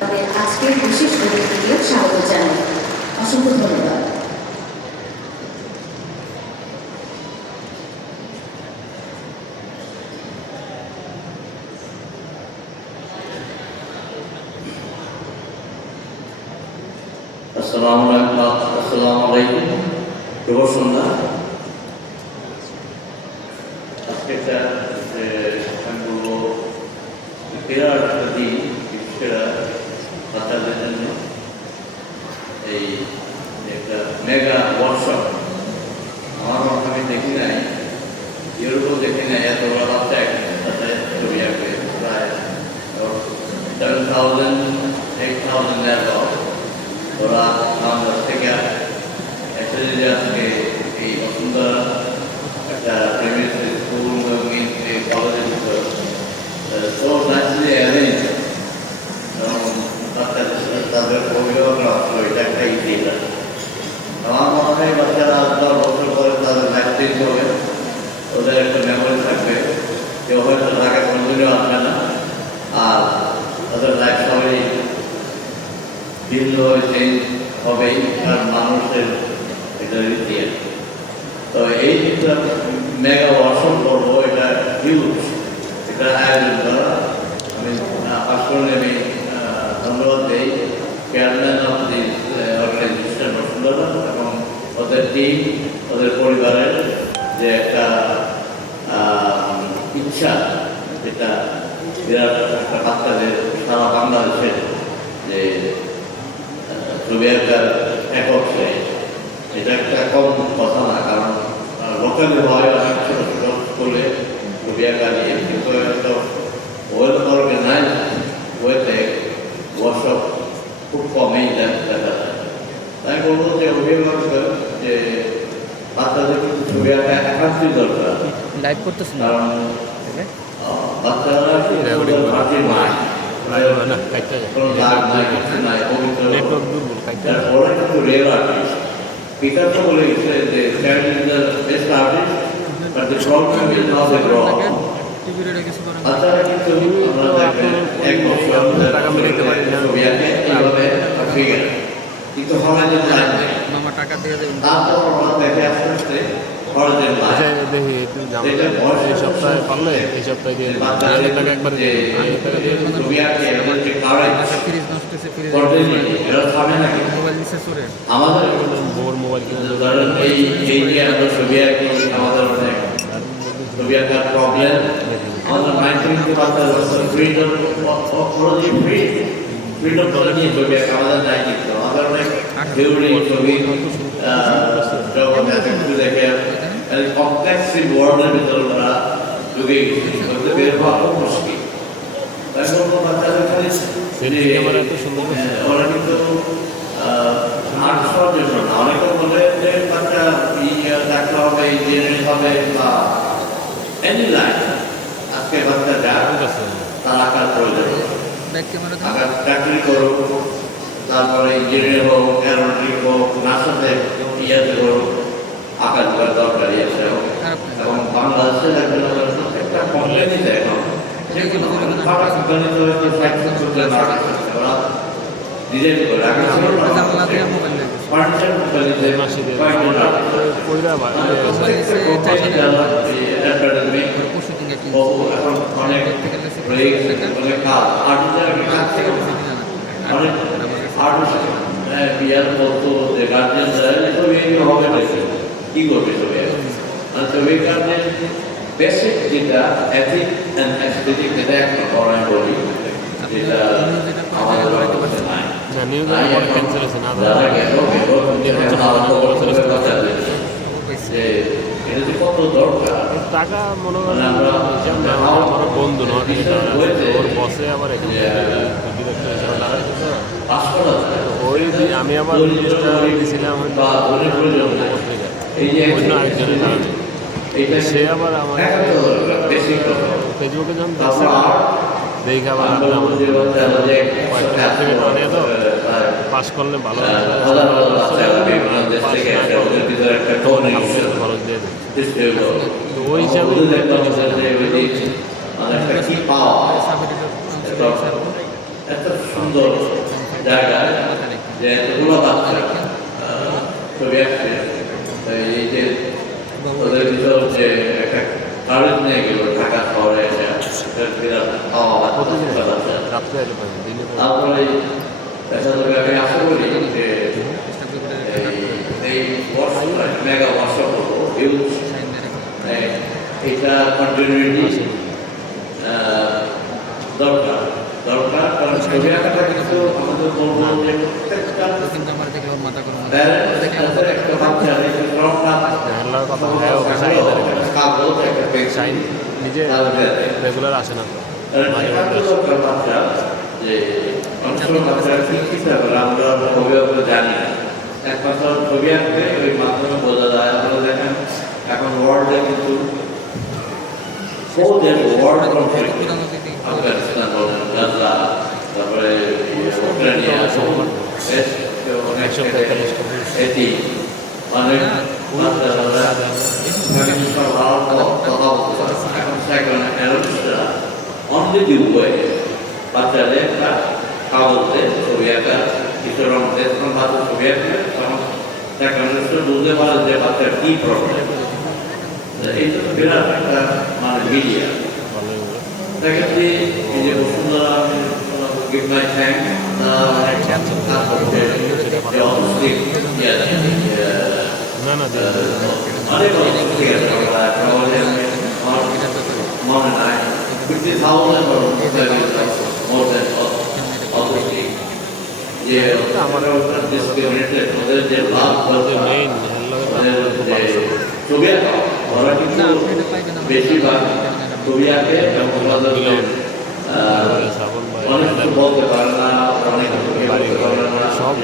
তাদের আজকের বিশেষ অতিথিকে স্বাগত জানাই। অসংখ্য ধন্যবাদ। আসসালামু আলাইকুম, শুভ সন্ধ্যা। আজকে আমি বলবো বিরাট একটা দিন, বিশেষ করে বাচ্চাদের জন্য এই একটা মেগা ওয়ার্কশপ। আমার আমি দেখি নাই, ইউরোপও দেখি নাই এত বড় বাচ্চা একসাথে ছবি আঁকবে। প্রায় 7,000 8,000 thereabout। ওরা আমাদের থেকে অ্যাকচুয়ালি আজকে এই বসুন্ধরা একটা প্রাইমারি স্কুল কলেজের ভিতর সো ন্যাচুরালি অ্যারেঞ্জ এবং বাচ্চাদের সাথে তাদের অভিভাবকরা আসলো, এটা একটা ইতিহাস। আমার মনে হয় বাচ্চারা 10 বছর পরে তাদের লাইফ চেঞ্জ হবে, ওদের একটা মেমোরি থাকবে, কেউ হয়তো ঢাকা কোনোদিনও আসবে না, আর তাদের লাইফ সবাই ভিন্নভাবে চেঞ্জ হবেই, কারণ মানুষের এটা ইতিহাস। তো এই যেটা মেগা ওয়ার্কশপ করবো, এটা হিউজ, এটা আয়োজন করা। আমি আসলে আমি ধন্যবাদ দিই chairman of the organisation Bashundhara এবং ওদের টিম, ওদের পরিবারের যে একটা ইচ্ছা, যেটা বিরাট একটা বাচ্চাদের সারা বাংলাদেশের যে ছবি আঁকার একক, এটা একটা কম কথা না, কারণ লোকালি হয় অনেক ছোটো ছোটো স্কুলে ছবি আঁকা নিয়ে, কিন্তু একটা ওয়েল অর্গানাইজ ওয়েতে ওয়ার্কশপ খুব কমই দেখা যায়। তাই বলবো যে অভিভাবকদের যে বাচ্চাদের কিন্তু ছবি আঁকা একান্তই দরকার, কারণ বাচ্চারা মাটির মায় কোনো লাভ নাই, কিছু নাই, পবিত্র ওরা কিন্তু রেয়ার আর্টিস্ট। পিকাসো বলে গেছে যে child is the best artist, but the problem is how they grow up. বাচ্চারা কিন্তু আমরা দেখবেন 1 বছর ছবি আঁকে এইভাবে শিখে না, কিন্তু হরাইজেন লাইন নেই। তারপর ওরা দেখে আস্তে আস্তে হরাইজেন লাইন। এই সপ্তাহে পারলে এই সপ্তাহে দিয়ে ছবি আঁকে এদের যে কারাই আমাদের ধরেন এই যে আমরা ছবি আঁকি, আমাদের অনেক ছবি আঁকার প্রবলেম, আমাদের মাইন্ড কিন্তু বাচ্চাদের ফ্রিডম ফ্রিডম করে নিয়ে ছবি আঁকা আমাদের নাই, কিন্তু আমাদের অনেক থিওরি ছবি জগতে দেখে কমপ্লেক্স ওয়ার্ল্ডের ভিতরে ওরা ঢুকে গেছে, বের হওয়া খুব মুশকিল। তাই বলবো বাচ্চাদের খালি ওরা কিন্তু আর্টস হওয়ার জন্য না, অনেকে বলে যে বাচ্চা ডাক্তার হবে, ইঞ্জিনিয়ারিং হবে বা এনি লাইন। আজকে বাচ্চা যা তার আঁকার প্রয়োজন, আঁকার চাকরি করুক, তারপরে ইঞ্জিনিয়ার হোক, অ্যারোনটিক হোক, নার্সাতে ইয়াতে হোক, আঁকার দরকারি আছে। এবং বাংলাদেশের একটা কমপ্লেনই দেয় এখন যে কোনো খারাপ গণিত হয়তো সাহিত্য করতে না ওরা ডিজাইন করে আগে ছিল ফার্নিচার কোম্পানিতে এখন অনেক অনেক কাজ অনেক আর্টিস্ট বিয়ার বলতো যে গার্জেনরা ছবি হবে না, কি করবে ছবি? ছবি গার্জেন বেসিক যেটা এথিক অ্যান্ড অ্যাস্থেটিক, যেটা একটা পড়ায় বলি, যেটা আমাদের কাছে নাই। কত দরকার টাকা মনে করেন আমার বন্ধু নয়, ওর বসে আবার ওই আমি আবার দিয়েছিলাম অন্য আরেকজনের কারণে, সে আবার আমার ফেসবুকে যখন দেখে আবার পাস করলে ভালো খরচ দিয়ে দেয়, তো ওই হিসাবে এত সুন্দর জায়গায় যে এতগুলো বাচ্চা ছবি আঁকছে, এই যে ওদের ভিতর যে একটা কারেজ নিয়ে গেল ঢাকা শহরে এসে খাওয়া বাচ্চা। তারপরে আমি আশা করি যে এই বর্ষ মেগা বর্ষ করবো এটা কন্টিনিউটি দরকার দরকার, কারণ ছবি আঁকাটা কিন্তু আমাদের বলবো যে প্রত্যেকটা একটা বাচ্চা নিজে রেগুলার আসে না বাচ্চা যে অনেক সময় বাচ্চারা শিক্ষিত হবে, আমরা অভিভাবক জানি না। এক বছর ছবি আঁকতে ওই মাধ্যমে বোঝা যায়। আপনারা দেখেন এখন ওয়ার্ল্ডে কিন্তু ওয়ার্ল্ড কনফ্লিক্ট, আফগানিস্তান বলেন, গাজা, তারপরে ইউক্রেনিয়া, এটি অনেক অনলি দি ওয়ে বাচ্চাদের কাগজে ছবি আঁকা কিছু রঙ যখন বাচ্চা ছবি আঁকবে তখন বুঝতে পারে যে বাচ্চার কি প্রবলেম। এই তো বিরাট একটা মানে মিডিয়া সেক্ষেত্রে এই যে বসুন্ধরা give my thanks মনে নাই 50,000 more than obviously যে আমাদের ডিসক্রিমিনেটেড ওদের যে লাভ মেইন ছবি আঁকা ওরা কিন্তু বেশিরভাগ ছবি আঁকে এবং ওদের অনেক কিছু বলতে পারে না, অনেক কিছু বলতে পারে না, সব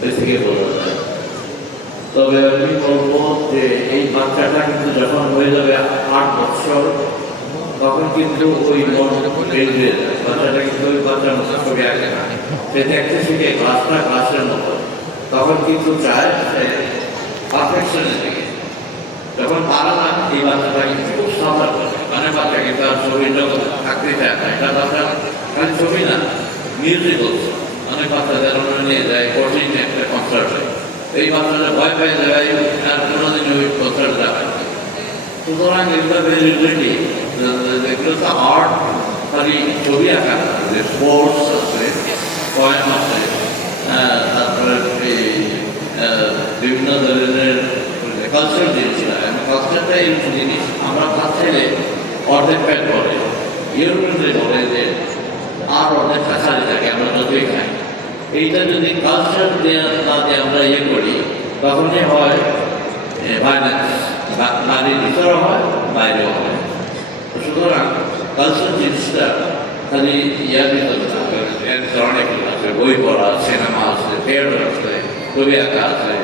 বেশিকে বলা যায়। তবে আমি বলবো যে এই বাচ্চাটা কিন্তু যখন হয়ে যাবে 8 বছর তখন কিন্তু ওই মন বেড়ে যায়। বাচ্চাটা কিন্তু ওই বাচ্চার মতো ছবি আঁকে না, সে দেখতে শিখে ক্লাসটা ক্লাসের মতো, তখন কিন্তু চায় পারফেকশনের দিকে। যখন পারে না এই বাচ্চাটা কিন্তু খুব সাফার করে, মানে বাচ্চা কিন্তু আর ছবির জগৎ থাকতে চায় না। এটা বাচ্চা খালি ছবি না, মিউজিক হচ্ছে। অনেক বাচ্চা যারা নিয়ে যায় কঠিন একটা কনসার্ট হয়, এই বাচ্চাটা ভয় পেয়ে যায় আর কোনোদিন ওই কনসার্ট যাবে। সুতরাং এগুলো ভেরি রেডি, এগুলো তো আর্ট খালি ছবি আঁকা, যে স্পোর্টস আছে, পয়েম আছে, তারপরে বিভিন্ন ধরনের কালচার জিনিসটা। কালচারটা এরকম জিনিস আমরা ভাবছিলে অর্ধেক প্যাট করে, ইউরোপিয়ানদের বলে যে আর অর্ধেক খালি থাকে, আমরা যতই খাই। এইটা যদি কালচার না দিয়ে আমরা ইয়ে করি তখনই হয় ভায়োলেন্স, নারীর ভিতরে হয় বাইরেও হয়। সুতরাং কালচার জিনিসটা খালি ইয়ার ভিতরে থাকে, অনেক আছে, বই পড়া, সিনেমা আছে, থিয়েটার আছে, ছবি আঁকা আছে,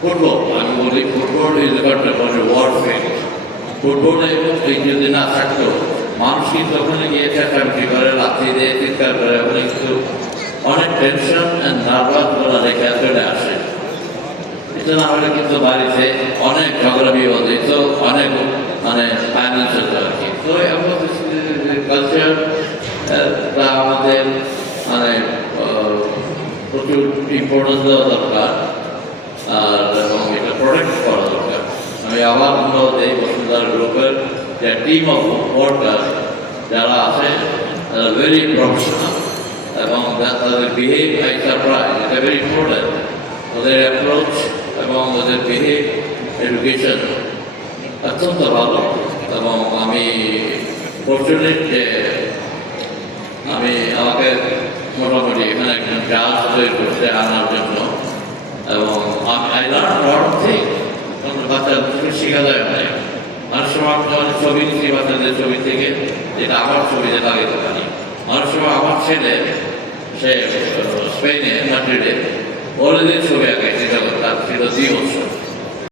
ফুটবল। আমি বলি ফুটবল ইজ ওয়ার্ল্ড ফেমাস। ফুটবলে এই যদি না থাকতো মানুষ কিন্তু ওখানে গিয়ে চেঁচামেচি করে, লাথি দিয়ে চিৎকার করে, ওখানে কিন্তু অনেক টেনশন অ্যান্ড নার্ভাস গুলো রেখে চলে আসে। এটা না হলে কিন্তু বাড়িতে অনেক ঝগড়া বিবাদ হইতো, অনেক মানে ফাইন্যান্স হতো আর কি। তো এমন কালচার আমাদের মানে প্রচুর ইম্পর্টেন্স দেওয়া দরকার, আর এবং এটা প্রোটেক্ট করা দরকার। আমি আবার ধন্যবাদ এই বসুন্ধরা গ্রুপের যে টিম অফ ওয়ার্কার যারা আছে, তারা ভেরি প্রফেশনাল এবং তাদের বিহেভ আই সারপ্রাইজ, এটা ভেরি ইম্পর্টেন্ট। ওদের অ্যাপ্রোচ এবং ওদের বিহেভ এডুকেশন অত্যন্ত ভালো। এবং আমি ফর্চুনেট যে আমাকে মোটামুটি এখানে একজন জাজ তৈরি করতে আনার জন্য, এবং I learn lot of things. বাচ্চাদের শেখা যায় অনেক। মানুষ সময় আমি ছবি নিচ্ছি বাচ্চাদের ছবি থেকে, যেটা আমার ছবিতে লাগাতে পারি। মানুষ সময় আমার ছেলে সে স্পেনে মাদ্রিদে ওদের ছবি আঁকাইছে, যখন তার ছিল 2 বছর।